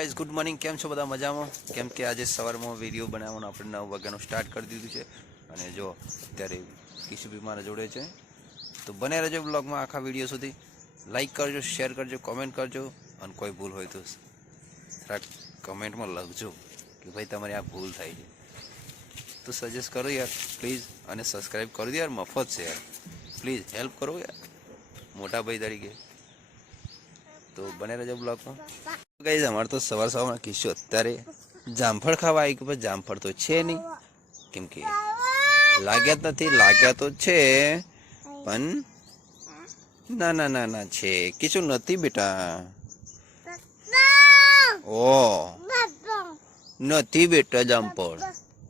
Guys good morning. કેમ છો બધા? મજામાં? કેમ કે આજે સવારમાં વિડીયો બનાવવાનું આપણે 9 વાગ્યાનું સ્ટાર્ટ કરી દીધું છે. અને જો અત્યારે કિશુભી મારા જોડે છે, તો બને રહેજો બ્લોગમાં આખા વિડીયો સુધી. લાઈક કરજો, શેર કરજો, કોમેન્ટ કરજો, અને કોઈ ભૂલ હોય તો થોડાક કમેન્ટમાં લખજો કે ભાઈ તમારી આ ભૂલ થાય છે, તો સજેસ્ટ કરો યાર પ્લીઝ. અને સબસ્ક્રાઈબ કરી દો યાર, મફત છે યાર, પ્લીઝ હેલ્પ કરો યાર મોટા ભાઈ તરીકે. તો બને રહેજો બ્લોગમાં. ગાઈઝ અમારે તો સવારમાં કિસ્સો અત્યારે જામફળ ખાવા આવી કે જામફળ તો છે નહીં, કેમ કે લાગ્યા જ નથી. લાગ્યા તો છે પણ ના ના ના ના છે કિશું નથી બેટા. ઓ નથી બેટા જામફળ.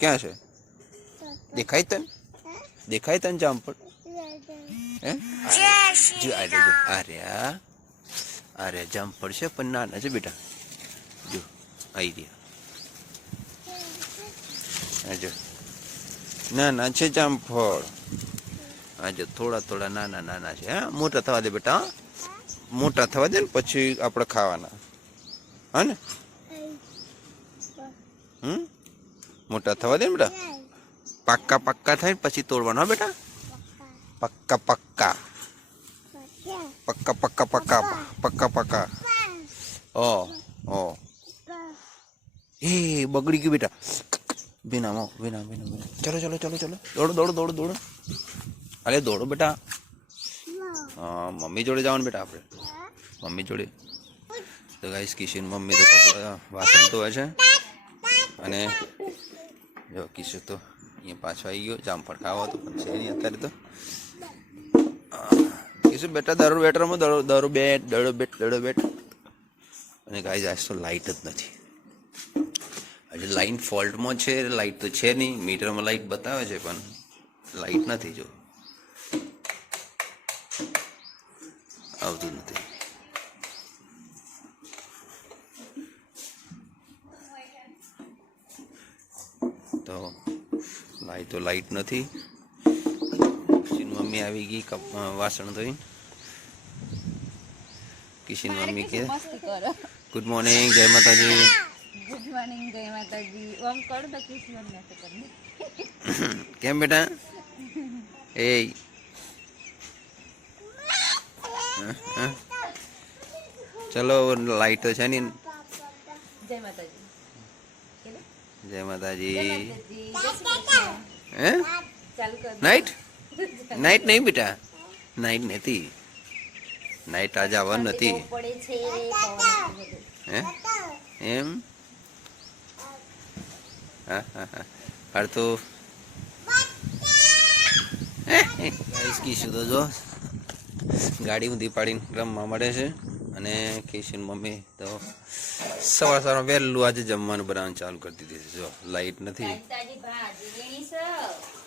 ક્યાં છે? દેખાય તને? દેખાય તને જામફળ? હે અરે અરે જામફળ છે પણ નાના છે બેટા. જો આવી રહ્યા જો નાના છે જામફળ. આજે થોડા થોડા નાના નાના છે. હા મોટા થવા દે બેટા, મોટા થવા દે ને પછી આપણે ખાવાના. હા ને? મોટા થવા દે ને બેટા. પાક્કા પાક્કા થાય ને પછી તોડવાના બેટા. પક્કા પક્કા પક્કા પક્કા પક્કા પક્કા પક્કા. ઓ એ બગડી ગયું બેટા. વિના વિના વિના. ચલો ચલો ચલો ચલો, દોડો દોડો દોડો દોડો. અરે દોડો બેટા. હા મમ્મી જોડે જવાનું બેટા આપણે, મમ્મી જોડે. તો ગાઈસ કિશન મમ્મી તો કપડા વાસણ ધોવે છે. અને જો કિશન તો અહીંયા પાછો આવી ગયો. જામફળ ખાવા તો પણ છે નહીં અત્યારે તો. કિશન બેટા દારૂ બેટરમાં દારૂ બેટ દડો બેટ દડો બેટ. અને ગાઈસ આજ તો લાઇટ જ નથી. આજે લાઈન ફોલ્ટમાં છે. લાઇટ તો છે નહીં, મીટરમાં લાઇટ બતાવે છે પણ લાઇટ નથી. જો આવતું નથી. તો લાઇટ નથી. મમ્મી આવી ગઈ વાસણ ધોઈ. કિશન મમ્મી કે ગુડ મોર્નિંગ, જય માતાજી. ગુડ મોર્નિંગ, જય માતાજી. ઓમ કર તો કિશન ને તો કરી. કેમ બેટા? એ ચલો લાઈટ તો છે ને. જય માતાજી. જય માતાજી. હે ચાલુ કર. નાઈટ નાઈટ નહીં બેટા, નાઈટ નથી. નાઈટ આજે આવવાનું નથી. પડે છે હે એમ? હા હા હા. અરે તો કિશું તો જો ગાડી ઊંધી પાડીને રમવા મળે છે. અને કિશન મમ્મી તો સવારમાં વહેલું આજે જમવાનું બનાવવાનું ચાલુ કરી દીધું છે. જો લાઈટ નથી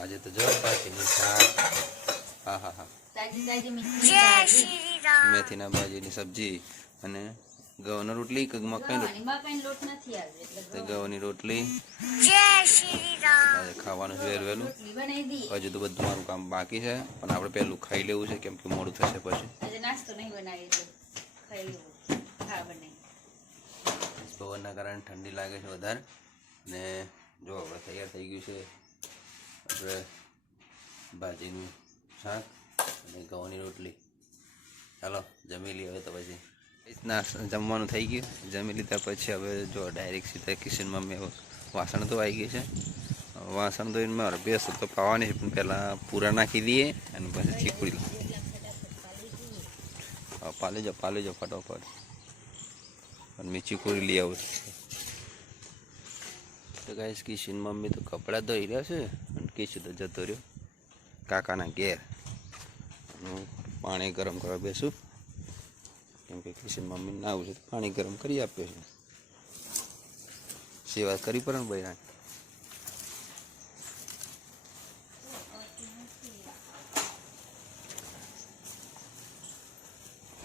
આજે તો. જો બાકીની શાક, હા હા હા, મેથીના ભાજીની સબ્જી અને ગવાની રોટલી. મકાઈ લોટ નથી તો ગવાની રોટલી. ખાવાનું છે વહેલું. હજુ તો બધું મારું કામ બાકી છે, પણ આપણે પહેલું ખાઈ લેવું છે કેમ કે મોડું થશે પછી. પવનના કારણે ઠંડી લાગે છે વધારે. ને જો આપણે તૈયાર થઈ ગયું છે આપણે ભાજીનું શાક અને ગવાની રોટલી. ચાલો જમી લઈએ હવે તો પછી. જમવાનું થઈ ગયું. જમી લીધા પછી હવે જો ડાયરેક્ટ સીધા કિશન મમ્મી વાસણ તો આવી ગઈ છે. વાસણ ધોઈને મારે બેસ તો પાવાની છે, પણ પહેલાં પૂરા નાખી દઈએ અને પછી ચીકુડી પાલી જાઓ ફટાફટ. અને મેં ચીકુડી લઈ આવું. તો ગાઈસ કિશન મમ્મી તો કપડાં ધોઈ રહ્યા છે અને કિશન તો જતો રહ્યો કાકાના ઘેર. હું પાણી ગરમ કરવા બેસું કેમ કે કિશન મમ્મી ના આવું છે તો પાણી ગરમ કરી આપે છે. સેવા કરી પડે ને ભાઈ.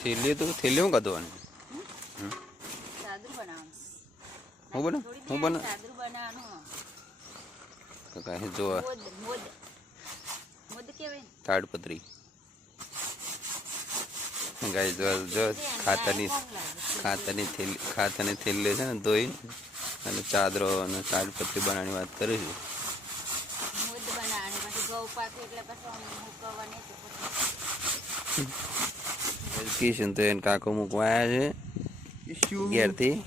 થેલી તો થેલી હું કાઢવાની. હું બના જો તાડપત્રી ગાઈસ જો ખાતરની થેલી છે ને ધોઈ અને ચાદરો અને તાડપત્રી બનાવવાની વાત કરું છું. મૂદ બનાવવાની પછી ઘઉં પાકે એટલે પછી આમ મૂકવાની તો પછી કિશન તો એને કાકો મૂકવા આવ્યા છે ઘેરથી.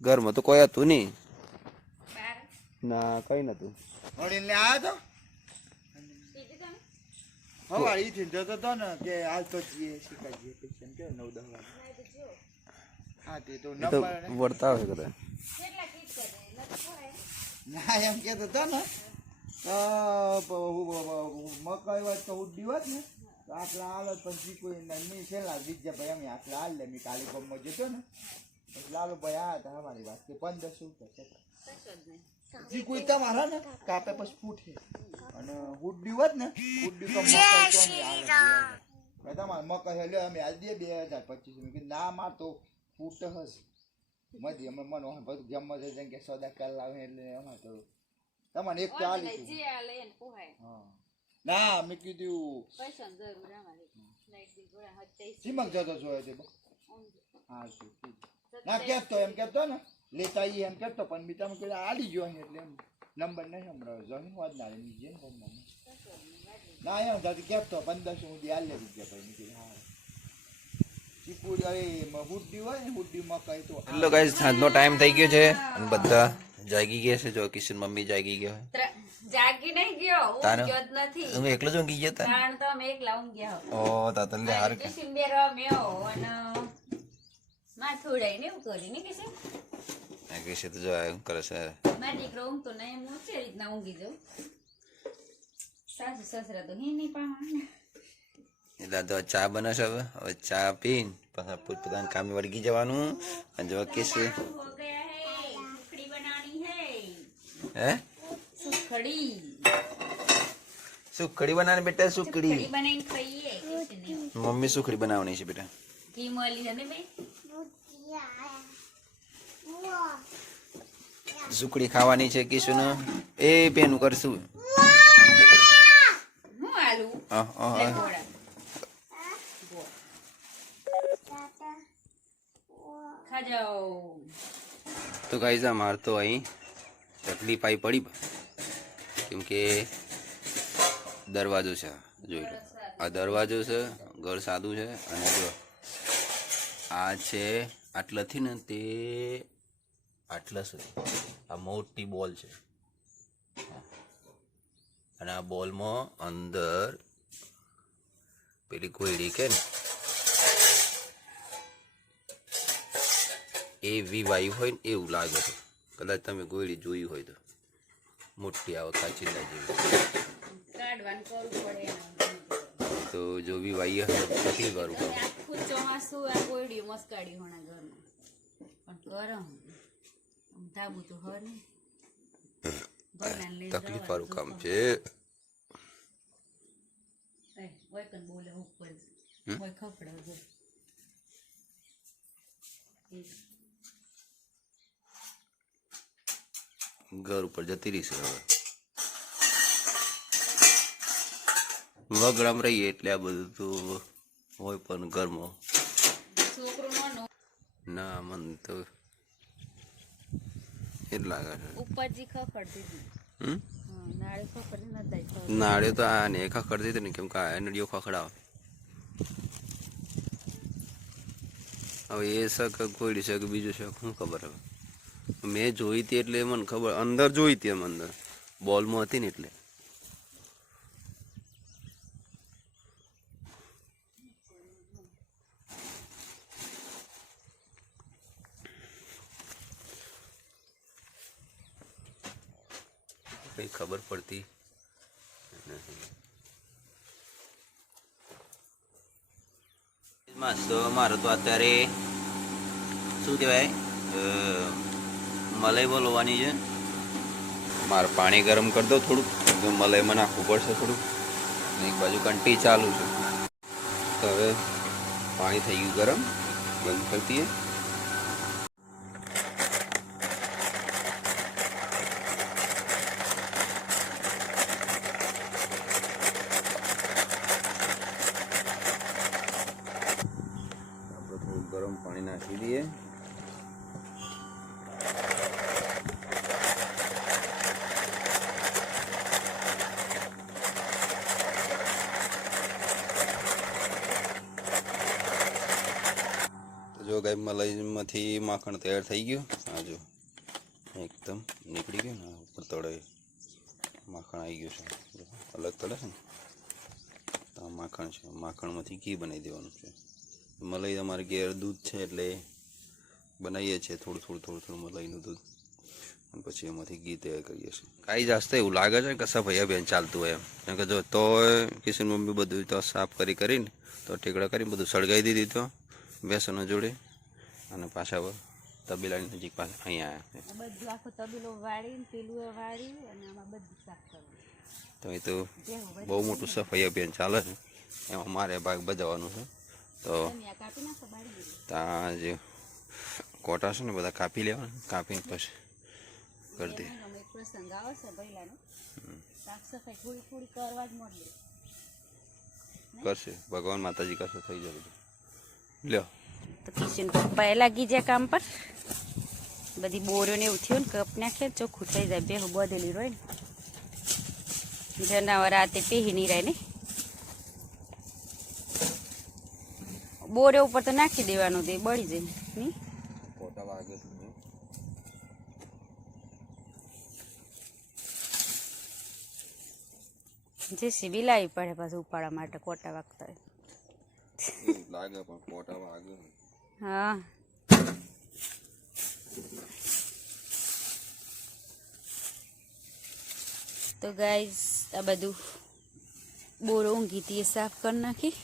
ઘરમાં તો કોઈ હતું નહીં. બાર ના કઈ નતું. વળીને આવ્યો કીધું તમે તો હવારે ઈ થઈને જતો હતો ને કે હાલ તો જઈએ શીખા જઈએ પછી એમ કે 9-10 વાગે. હા તે તો એ તો નંબર વળતા હોય કદાચ. કેટલા કીટ કરે નથી ખવાય ના એમ કેતો હતો ને મકાઈ વાત તો ઉડી વાત ને તો આટલા હાલ પછી કોઈ નહીં છેલ્લા બીજા ભાઈ અમે આટલા હાલ લે મેં કાલી પગમાં જતો ને પછી લાલુભાઈ આવ્યા હતા અમારી વાત કે 1500 રૂપિયા કશો જ નહીં જી કોઈ તમારા ને કાપે પછી ફૂટે અને ઉડી વાત ને ઉડી તો મકાઈ તો અમે હાલ તમારે મકાઈ લે અમે આજ દે 2025 મેં કીધું ના માર તો ફૂટ હશે મધી અમે મનો બધું જમવા જઈ કે સોદા કાલ લાવે એટલે અમારે તો તમને એક તો આલી જે આ લઈને પોહાય હા ના મેં કીધું પૈસાની જરૂર અમારે લાઈટ બિલ ભરા 27 ચીમક જતો જોયો છે હા શું ના કહેતો એમ કહેતો ને લેતા આવીએ એમ કહેતો પણ મેં તમે કીધું આલી ગયો અહીં એટલે એમ નંબર નહીં હમણાં જોઈને વાત ના રહી નીચે ને ના એમ થતું કહેતો 1500 સુધી આલે રૂપિયા ભાઈ નીકળી હા ચીકુડી અરે હુડ્ડી હોય ને હુડ્ડી મકાઈ તો હેલો ગાઈસ, સાંજનો ટાઈમ થઈ ગયો છે અને બધા જાગી ગયા છે. જો કિશન મમ્મી જાગી ગયા હોય. જાગી નહીં ગયો તારે? ઊંઘ્યો જ નથી તમે એકલો જ ઊંઘી ગયા તા? કારણ તો અમે એકલા ઊંઘ્યા હો ઓ તાતલે હાર કે કિશન બે રમ્યો અને માથું ઉડાઈને એવું કરી ને કિશન આ કિશન તો જો આ શું કરે છે. મારા દીકરો ઊંઘતો નહીં હું છે રીતના ઊંઘી જાઉં સાસુ સસરા તો હી નહીં પાવા એટલે તો ચા બનાવશે. હવે ચા પીને પાછા પોતપોતાના કામે વળગી જવાનું. અને જો કિશન हो गया है सुखड़ी बनानी है હે सुखड़ी સુખડી બનાવવાની બેટા સુખડી. सुखड़ी बनाई खाइए किसने મમ્મી સુખડી બનાવવાની છે બેટા. घी मोली है मैं સુખડી ખાવાની છે કિશન. એ પેનું કરશું. હું આલુ હા હા ले घोड़ा खा जाओ તો ગાઈઝ અમાર તો અહીં તકલીફ આવી પડી કેમ કે દરવાજો છે. જોઈ લો આ દરવાજો છે. ઘર સાદું છે અને જો આ છે આટલાથી ને તે આટલા સુધી આ મોટી બોલ છે અને આ બોલમાં અંદર પેલી કોયડી કે ને એવી વાયુ હોય ને એવું લાગે છે. કદાચ તમે ગોળી જોઈ હોય તો મોટી આવે કાચીલા જેવી. કાઢવાનું કરવું પડે તો જો બી વાયુ તકલીફ વાળું કામ. આખું ચોમાસું આ કોયડી મસ્કાડી હોણા ઘરમાં પણ ગરમ ધાબુ તો હર ને તકલીફ વાળું કામ છે. ઓય કન બોલે ઉપર ઓય ખખડા જો ઘર ઉપર જતી રહીશ હવે. વગડામ રહીએ એટલે આ બધું તો હોય પણ ઘરમાં છોકરો નાનો ના મન તો એ જ લાગે છે. ઉપરજી ખખડતી હતી હમ નાળે ખખડતી નથી નાળે તો આ ને ખખડતી હતી ને કેમ કે આ નડીઓ ખખડાવે. હવે એ શક કોઈડી શક બીજું શક શું ખબર. હવે મેં જોઈ હતી એટલે મને ખબર. અંદર જોઈ હતી એમ અંદર બોલમાં હતી ને એટલે કઈ ખબર પડતી નથી. તો મારે તો અત્યારે શું કહેવાય મલાઈ બોલવાની છે. મારે પાણી ગરમ કરી દો થોડુંક. મલાઈમાં નાખવું પડશે થોડુંક. એક બાજુ કંટી ચાલુ છે. તો હવે પાણી થઈ ગયું ગરમ. બંધ કરી દઈએ. તો જો ગાય મલાઈમાંથી માખણ તૈયાર થઈ ગયું. આ જો એકદમ નીકળી ગયું ને ઉપર તળે માખણ આવી ગયું છે. અલગ તળે છે ને તો આ માખણ છે. માખણમાંથી ઘી બનાવી દેવાનું છે. મલાઈ અમારે ઘેર દૂધ છે એટલે બનાવીએ છીએ થોડું મલાઈનું દૂધ અને પછી એમાંથી ઘી તૈયાર કરીએ છીએ. કાંઈ જાસ્ત એવું લાગે છે કે સફાઈ અભિયાન ચાલતું હોય એમ. કેમ કે જો તો કિશન મમ્મી બધું તો સાફ કરીને તો ઠેકડા કરીને બધું સળગાવી દીધી તો બેસનો જોડે અને પાછા તબેલાની નજીક પાછા અહીંયા આવ્યા. બધું આખો તબેલો વાળીને પેલું વાળી અને આમાં બધું સાફ કરવું. તો એ તો બહુ મોટું સફાઈ અભિયાન ચાલે છે. એમાં મારે ભાગ ભજવવાનું છે. તો કાપી નાખો બાળી ત્યાં જે કોટા છે ને બધા કાપી લેવાના. કાપીને પછી કરી દે. એક પ્રસંગ આવશે પહેલાનો સાફ સફાઈ થોડી કરવા જ મળે. કરશે ભગવાન માતાજી કરશે થઈ જશે. લ્યો તો કિશન પપ્પા લાગી જાય કામ પર. બધી બોરીઓ ને એવું થયું ને કપ નાખે ચોખ્ખું થઈ જાય. બેહું બધેલી હોય ને જનાવર રાતે પહેરી નહીં રહે ને. બોરે ઉપર તો નાખી દેવાનું તે બળી જાય નહીં. કોટા વાગે જેસીબી લાવી પડે પાછું ઉપાડવા માટે કોટા વાગતા હોય. લાગે પણ કોટા વાગે. હા તો ગાઈઝ આ બધું બોરો ઊંઘી હતી એ સાફ કરી નાખી.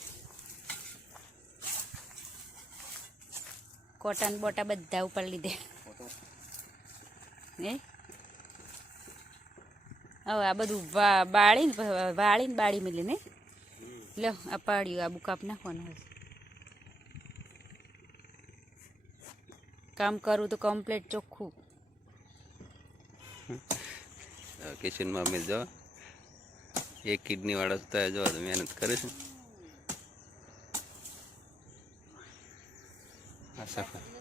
કોટા ને બોટા બધા ઉપર લીધે. હવે આ બધું વાળીને બાળી મેલી ને. લો આ પાડ્યું આ બુકાપ નાખવાનું હવે. કામ કરું તો કમ્પ્લીટ ચોખ્ખું. કિચનમાં અમે જો એક કિડની વાળા સુતા જો મહેનત કરે છે. આ સફાઈ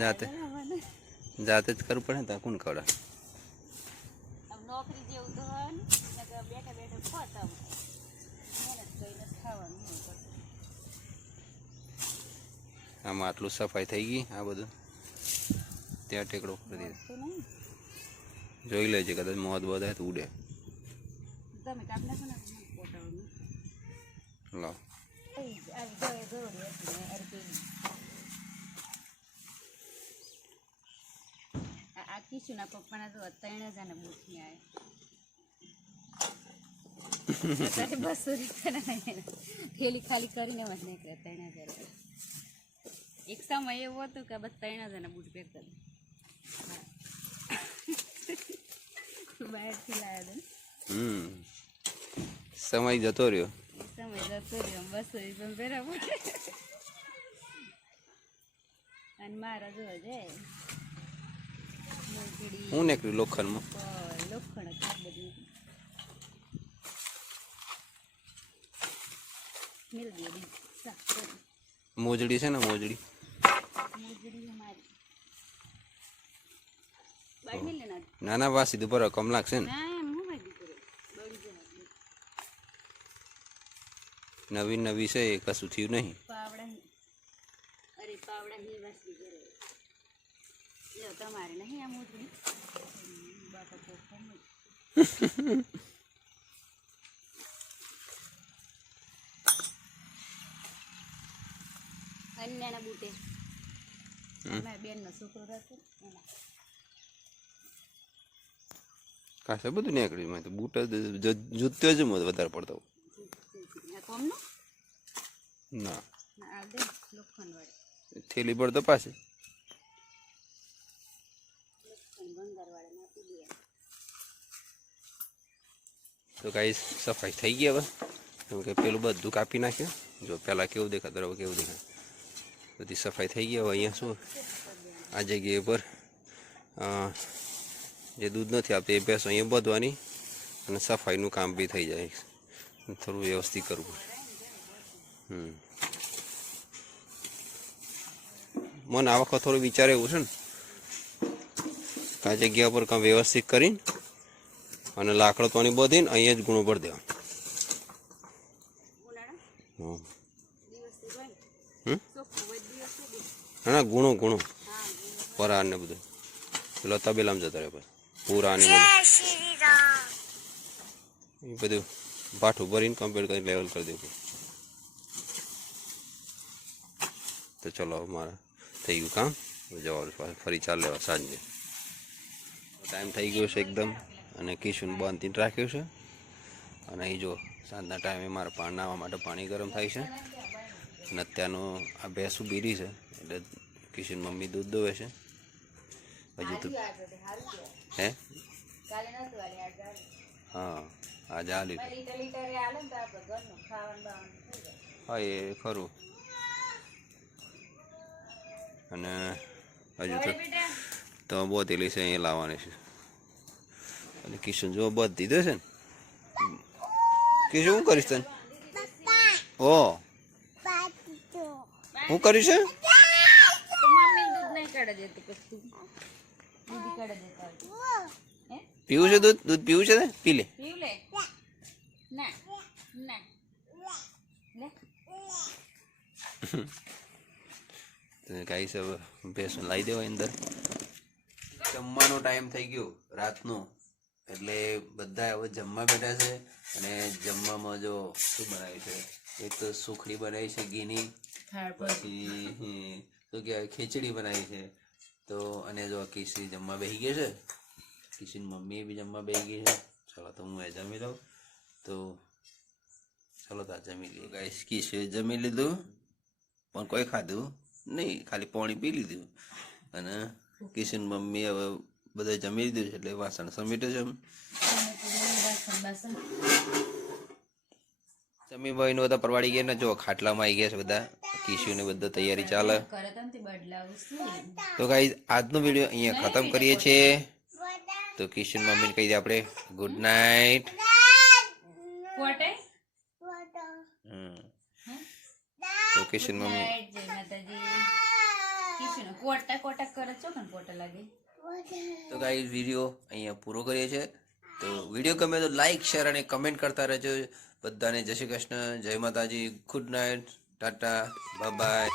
જાતે જાતે જ કરવું પડે ને. ત્યાં કોણ ખવડાવે? નોકરી જેવું તો હોય ને બેઠા બેઠા ખોતા મહેનત કરીને ખાવાનું. આમાં આટલું સફાઈ થઈ ગઈ. આ બધું ત્યાં ટેકડો કરી દીધો. જોઈ લેજે કદાચ મોત બધા તો ઉડે. તમે કાપ નાખો ને પોટાવાનું. લાવ આ કિશુના પપ્પાના તો 3000 બૂટ ની આવે. 200 રૂપિયા થેલી ખાલી કરીને મત નીકળે 3000. એક સમય એવો હતો કે બસ 3000 બૂટ પેક કરી બહારથી લાવ્યા હતા. સમય જતો રહ્યો. સમય જતો રહ્યો. 200 રૂપિયા બરાબર. અને મારા જોવા જાય હું નીકળ્યું લોખંડમાં. લોખંડ બધું મોજડી છે ને મોજડી. ના ના બસ સીધું પર કમ લાગશે ને. નવી નવી છે એ કશું થયું નહીં. તમારે નહીં આ મોજડી અન્યના બૂટે બેન નો છોકરો રહેતો કાશે બધું નીકળ્યું. મેં તો બૂટ જૂતો જ વધારે પડતો. ના લોખંડ વાળી થેલી પડતો પાસે. તો કાંઈ સફાઈ થઈ ગઈ હવે. કેમ કે પેલું બધું કાપી નાખ્યું. જો પહેલાં કેવું દેખાતું હવે કેવું દેખાય. બધી સફાઈ થઈ ગઈ. હવે અહીંયા શું આ જગ્યાએ પર જે દૂધ નથી આપતી એ ભેંસો અહીંયા બાંધવાની અને સફાઈનું કામ બી થઈ જાય, થોડું વ્યવસ્થિત કરવું. મને આ વખત થોડું વિચારે એવું છે ને કે આ જગ્યા પર કામ વ્યવસ્થિત કરીને અને લાકડો તોની બધીને અહીંયા જ ગુણો ભરી દેવા. ના ગુણો ગુણો પરાર ને બધું પેલો તબેલામાં જતા રહે પૂરા ને એ બધું ભાઠું ભરીને કમ્પ્લીટ કરીને લેવલ કરી દેવું. તો ચલો મારે થઈ ગયું કામ, જવાનું ફરી ચાલ લેવા સાંજે. ટાઈમ થઈ ગયો છે એકદમ અને કિશુન બાંધીને રાખ્યું છે અને અહીં જો સાંજના ટાઈમે મારે નાહવા માટે પાણી ગરમ થાય છે અને અત્યારનું આ ભેંસું બીરી છે એટલે કિશન મમ્મી દૂધ દોવે છે. હજુ તો હે હા આજે આ લીધું હા એ ખરું. અને હજુ તો બોતેલી છે અહીંયા લાવવાની છે અને કિશન જો બધ દીધો છે ને કિશન શું કરીશ તને? ઓ શું કર્યું છે? પીવું છે દૂધ? દૂધ પીવું છે ને? પી લે. ગાઈસ હવે ભેંસ લાવી દેવાય અંદર. જમવાનો ટાઈમ થઈ ગયો રાતનો એટલે બધા હવે જમવા બેઠા છે અને જમવામાં જો શું બનાવ્યું છે, એક તો સુખડી બનાવી છે ઘીની, પછી શું કહેવાય ખીચડી બનાવી છે. તો અને જો કિસી જમવા બેસી ગઈ છે, કિશીની મમ્મી બી જમવા બેસી ગઈ છે. ચાલો તો હું એ જમી લઉં. તો ચાલો તો જમી લઈએ ગાઈસ. કિશે જમી લીધું પણ કોઈ ખાધું નહીં, ખાલી પાણી પી લીધું અને કિશન મમ્મી હવે બધા જમી લીધું છે એટલે વાસણ સમેટે છે. જમી ભાઈ નું બધા પરવાડી ગયા ને જો ખાટલામાં આવી ગયા છે બધા. કિશુ ને બધા તૈયારી ચાલે. તો ગાઈસ આજનો વિડીયો અહીંયા ખતમ કરીએ છીએ. તો કિશન મમ્મીને કહી દે આપણે ગુડ નાઇટ. તો કિશન મમ્મી તો ગાઈસ વિડીયો અહીંયા પૂરો કરીએ છીએ. તો વિડીયો ગમે તો લાઈક શેર અને કમેન્ટ કરતા રહેજો. બધાને જય શ્રી કૃષ્ણ, જય માતાજી, good night, Tata, bye bye.